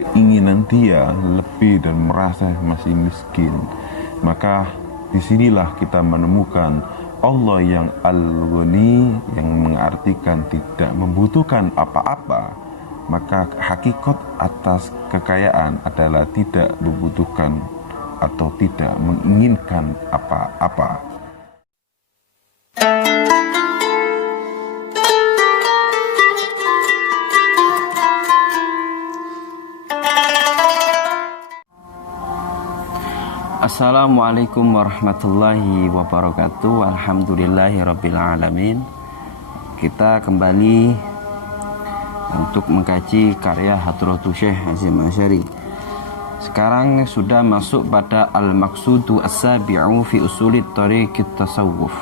keinginan dia lebih dan merasa masih miskin, maka disinilah kita menemukan Allah yang Al-Ghani, yang mengartikan tidak membutuhkan apa-apa. Maka hakikat atas kekayaan adalah tidak membutuhkan atau tidak menginginkan apa-apa. Assalamualaikum warahmatullahi wabarakatuh. Alhamdulillahirabbil alamin. Kita kembali untuk mengkaji karya Hadratus Syekh Hasyim Asy'ari. Sekarang sudah masuk pada al-maqsudu as-sabi'u fi usulit thariqit tasawuf.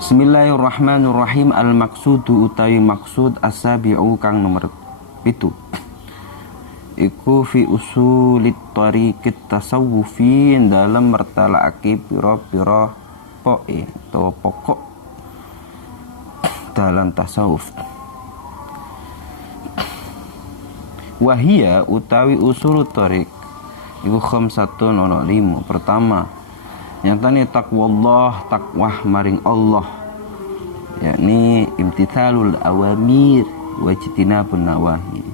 Bismillahirrahmanirrahim. Al-maqsudu utawi maksud as-sabi'u kang nomor 7. Iku fi usulit thariqit tasawufi, dalam mertalake pira-pira poe atau pokok dalam tasawuf. Wahia utawi usul thariq iku khamsatun ana 5. Pertama, nyatane taqwallah, takwah maring Allah, yakni imtithalul awamir wa ijtinabun nawahi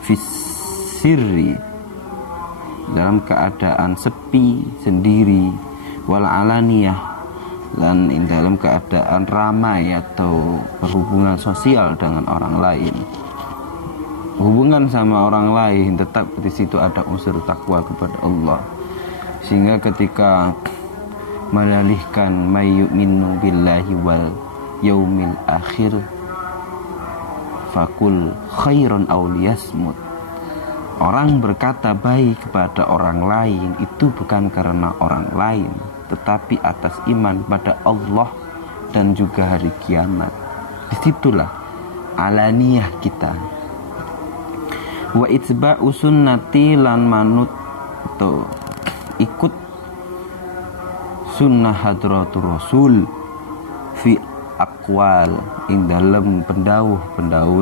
fis sirri, dalam keadaan sepi sendiri, wal alaniyah, dan dalam keadaan ramai atau berhubungan sosial dengan orang lain. Hubungan sama orang lain tetap di situ ada unsur takwa kepada Allah, sehingga ketika menalihkan mayyuminu billahi wal yaumil akhir fakul khairan aw liyasmut. Orang berkata baik kepada orang lain itu bukan karena orang lain, tetapi atas iman pada Allah dan juga hari kiamat. Disitulah alaniyah kita. Wa itba'u sunnati, lan manut atau ikut sunnah hadratur rasul fi aqwal, ing dalam pendawuh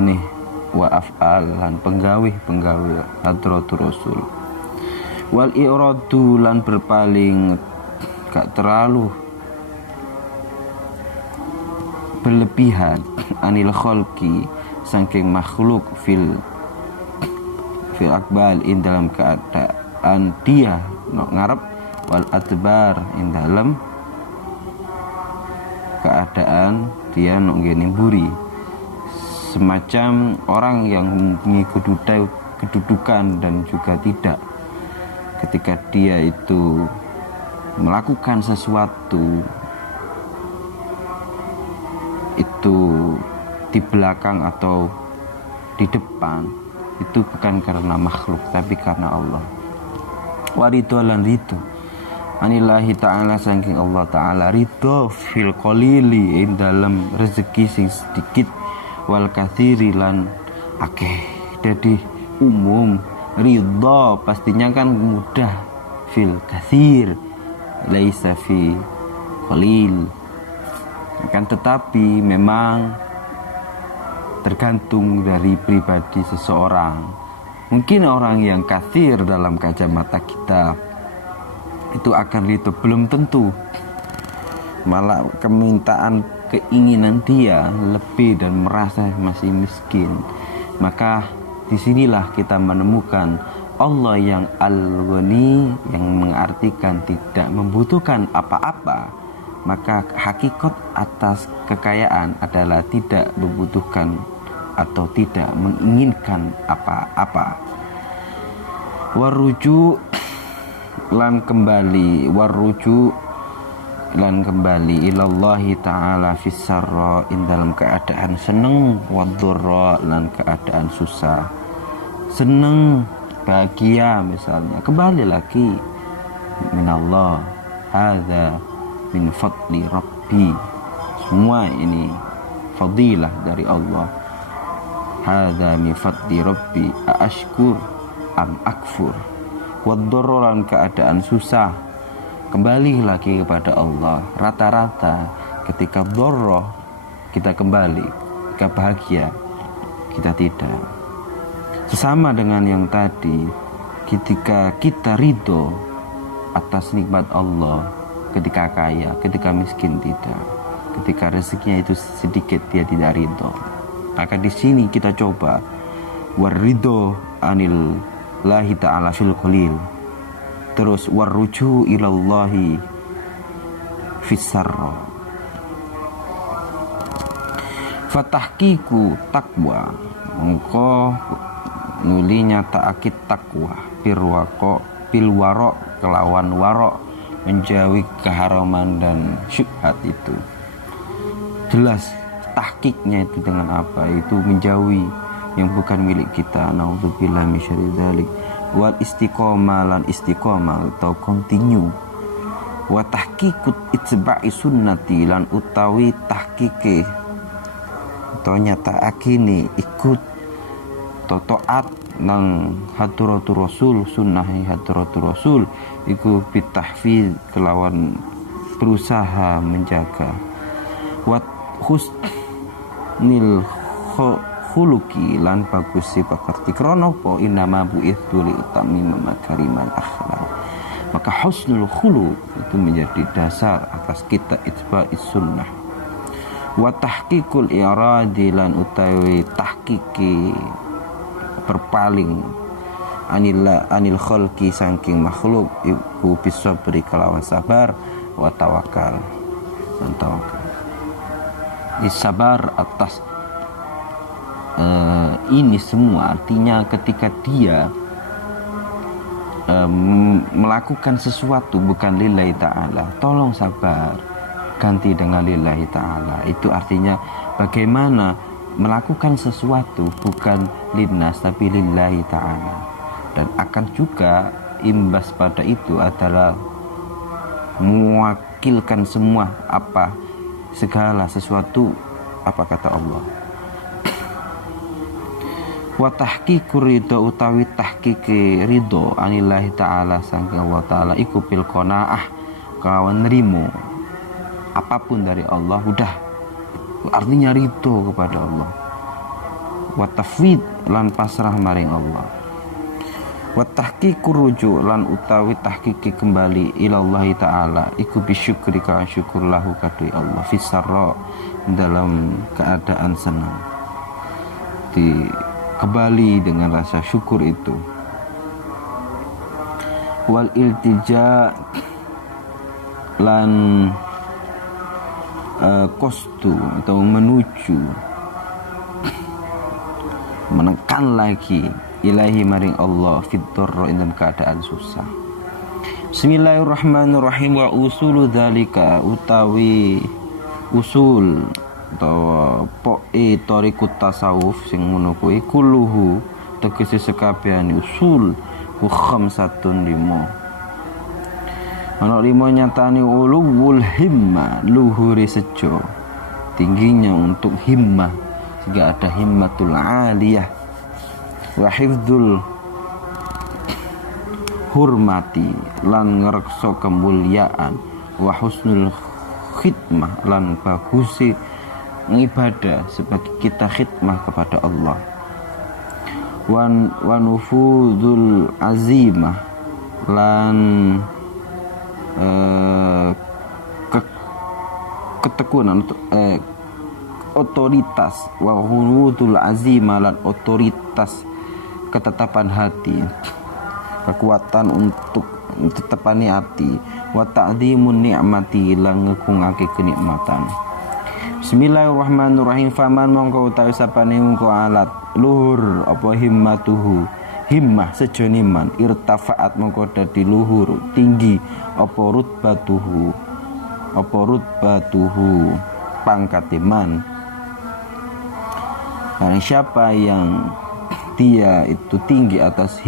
nih, wa af'al, lan penggawe hadratur rasul, wal i'radu, lan berpaling gak terlalu berlebihan anil khalqi, saking makhluk fil akbal, in dalam keadaan dia no ngarep, wal adbar, in dalam keadaan dia no ngene mburi. Semacam orang yang mempunyai kedudukan dan juga tidak, ketika dia itu melakukan sesuatu itu di belakang atau di depan, itu bukan karena makhluk tapi karena Allah. Warido lan ridho anillahi ta'ala, saking Allah ta'ala, ridho fil qalili, ing dalam rezeki sing sedikit, wal kathiri, lan akeh. Jadi umum ridho pastinya kan mudah, fil kathir laisa fi qalil, kan tetapi memang tergantung dari pribadi seseorang. Mungkin orang yang kathir dalam kacamata kita itu akan ridho, belum tentu. Malah keinginan dia lebih dan merasa masih miskin. Maka disinilah kita menemukan Allah yang Al-Ghani, yang mengartikan tidak membutuhkan apa-apa. Maka hakikat atas kekayaan adalah tidak membutuhkan atau tidak menginginkan apa-apa. Waruju lan kembali ilallahi ta'ala fissarra, in dalam keadaan seneng, wadurra, lan keadaan susah. Seneng, bahagia misalnya, kembali lagi minallah, hadza min fadli rabbi, semua ini fadilah dari Allah. Hadza min fadli rabbi ashkur am akfur. Wadurran, keadaan susah, kembali lagi kepada Allah. Rata-rata ketika dorroh kita kembali, ketika bahagia kita tidak. Sesama dengan yang tadi, ketika kita ridho atas nikmat Allah, ketika kaya, ketika miskin tidak, ketika rezekinya itu sedikit dia tidak ridho. Maka di sini kita coba waridho anil lahi ta'ala fil qalil, terus warruju ilallahi fissarra. Fatahkiku takwa, engkau nulinya ta'akid takwa pilwaro kelawan warok, menjauhi keharaman dan syubhat itu. Jelas tahkiknya itu dengan apa? Itu menjauhi yang bukan milik kita. Naudzubillah min syarri dzalik. Wal istiqomah lan istiqomah atau continue. Wa tahqiqut ittiba'i sunnati lan utawi tahqiqe atau nyatakake ikut taat nang hadrotul rasul, sunnahi hadrotul rasul iku bitahfiz kelawan berusaha menjaga wat husnil khuluqi lan bagus sifat krana apa inama bu'ithu li utami makariman akhlak. Maka husnul khuluq itu menjadi dasar atas kita itba'is sunnah. Wa tahqiqul iradi lan utawi tahqiqi berpaling anil khalqi saking makhluk iku bisa beri kelawan sabar wa tawakal dan tawakal. Sabar atas ini semua artinya ketika dia melakukan sesuatu bukan lillahi ta'ala, tolong sabar, ganti dengan lillahi ta'ala. Itu artinya bagaimana melakukan sesuatu bukan linnas tapi lillahi ta'ala. Dan akan juga imbas pada itu adalah mewakilkan semua segala sesuatu apa kata Allah. Wa tahqiqur ridho utawi tahqiqi ridho anillahi ta'ala sangka Allah ta'ala iku bil qanaah kelawan nrimo apapun dari Allah udah, artinya ridho kepada Allah. Wa tafwid lan pasrah maring Allah. Wa tahqiqur ruju lan utawi tahqiqi kembali ilallahi ta'ala iku bisyukri ka syukur lahu kadui Allah fisarra dalam keadaan senang, kembali dengan rasa syukur itu. Wal iltija lan kostu atau menuju menekan lagi ilahi maring Allah fiturro dalam keadaan susah. Bismillahirrahmanirrahim. Wa usulu dzalika utawi usul atau poe torikut tasawuf sing ngono kuwi kulluhu tegese sekabehane usul ku khamsatun lima. Ana lima nyatane ulul himma luhuri sejo, tingginya untuk himmah sehingga ada himmatul aliyah wa hifdzul hurmati lan ngrekso kemuliaan wa husnul khidmah lan bagusi ibadah sebagai kita khidmah kepada Allah. Wa nufudul azimah lan ketekunan otoritas wa hurudul azimah lan otoritas ketetapan hati, kekuatan untuk tetepani hati wa ta'dhimun ni'mati lan ngegungake kenikmatan. Bismillahirrahmanirrahim. Faman mongko utawi sapane mongko alat luhur apa himmatuhu himmah sejone man irtafaat mongko dadi luhur tinggi apa rutbatuhu pangkate man. Karena siapa yang dia itu tinggi atas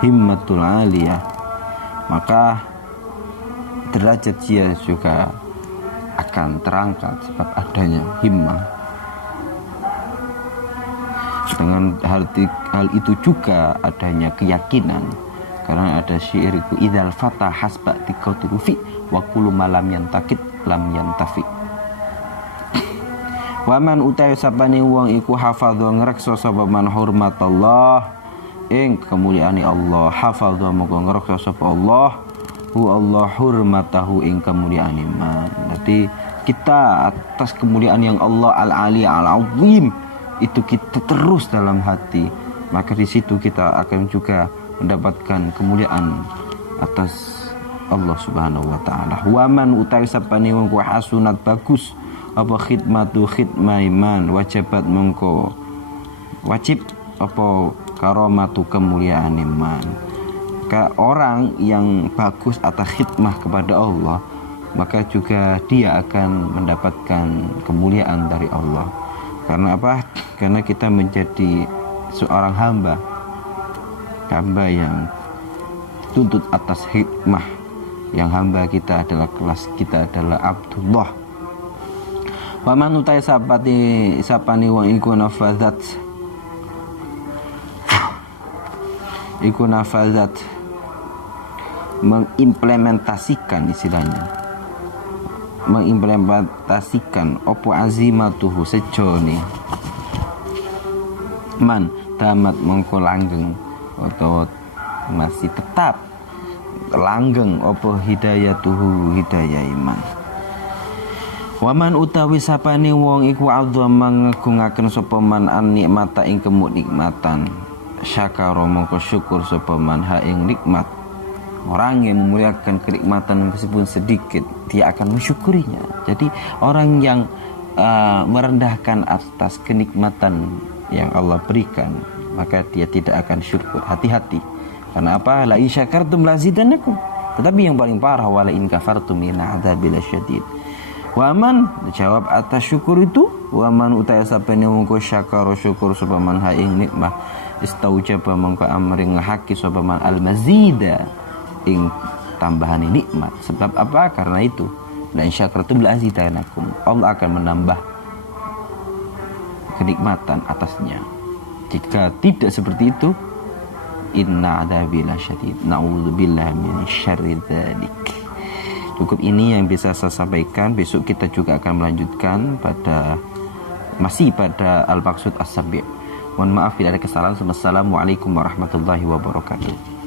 himmatul aliyah, maka derajat dia juga akan terangkat sebab adanya himmah. Dengan hal itu juga adanya keyakinan, karena ada syair itu idzal fata hasba tiqaturufi wa kullu malam yantakid lam yantafi. Waman utawi sapane wong iku hafadha ngreksa sapa man hurmatallah ing kemuliaane Allah, hafadha moko ngreksa sapa Allah hu Allah hurmatahu ing kemuliaane man. Jadi kita atas kemuliaan yang Allah al-ali al-azim itu kita terus dalam hati, maka di situ kita akan juga mendapatkan kemuliaan atas Allah Subhanahu wa taala. Waman utawi sapane wong ku hasunat bagus apa khidmatu khidmah iman wajibat mengko wajib apa karomatu kemuliaan iman. Orang yang bagus atas khidmah kepada Allah, maka juga dia akan mendapatkan kemuliaan dari Allah. Karena apa? Karena kita menjadi seorang hamba yang tuntut atas hikmah, yang hamba kita adalah kelas kita adalah Abdullah. Waman utai sapani wong iku nafazat mengimplementasikan, istilahnya mengimplementasikan opo azimatuhu sejone man damat mengko langgeng atau masih tetap langgeng opo hidayatuhu hidayah iman. Waman utawi sapane wong iku adzam ngagungaken sapa man an nikmata ing kenikmatan syakara mongko syukur sapa man ha ing nikmat. Orang yang memuliakan kenikmatan meskipun sedikit, dia akan mensyukurinya. Jadi orang yang merendahkan atas kenikmatan yang Allah berikan, maka dia tidak akan syukur. Hati-hati. Karena apa? La in syakartum lazidannakum. Tetapi yang paling parah wala in kafartum inna adzabil syadid. Waman jawab atas syukur itu, waman utaya sapane mongko syakara syukur sapa man ha ing nikmah istaujaba mongko amring ngahaki sapa man al mazida ing tambahan nikmat. Sebab apa? Karena itu la in syakartum la azidannakum. Allah akan menambah kenikmatan atasnya. Jika tidak seperti itu, inna adzabil syadid. Na'udzubillahi min syarri dzalik. Cukup ini yang bisa saya sampaikan. Besok kita juga akan melanjutkan masih pada Al-Maqsud As-Sabi'. Mohon maaf bila ada kesalahan. Wassalamualaikum warahmatullahi wabarakatuh.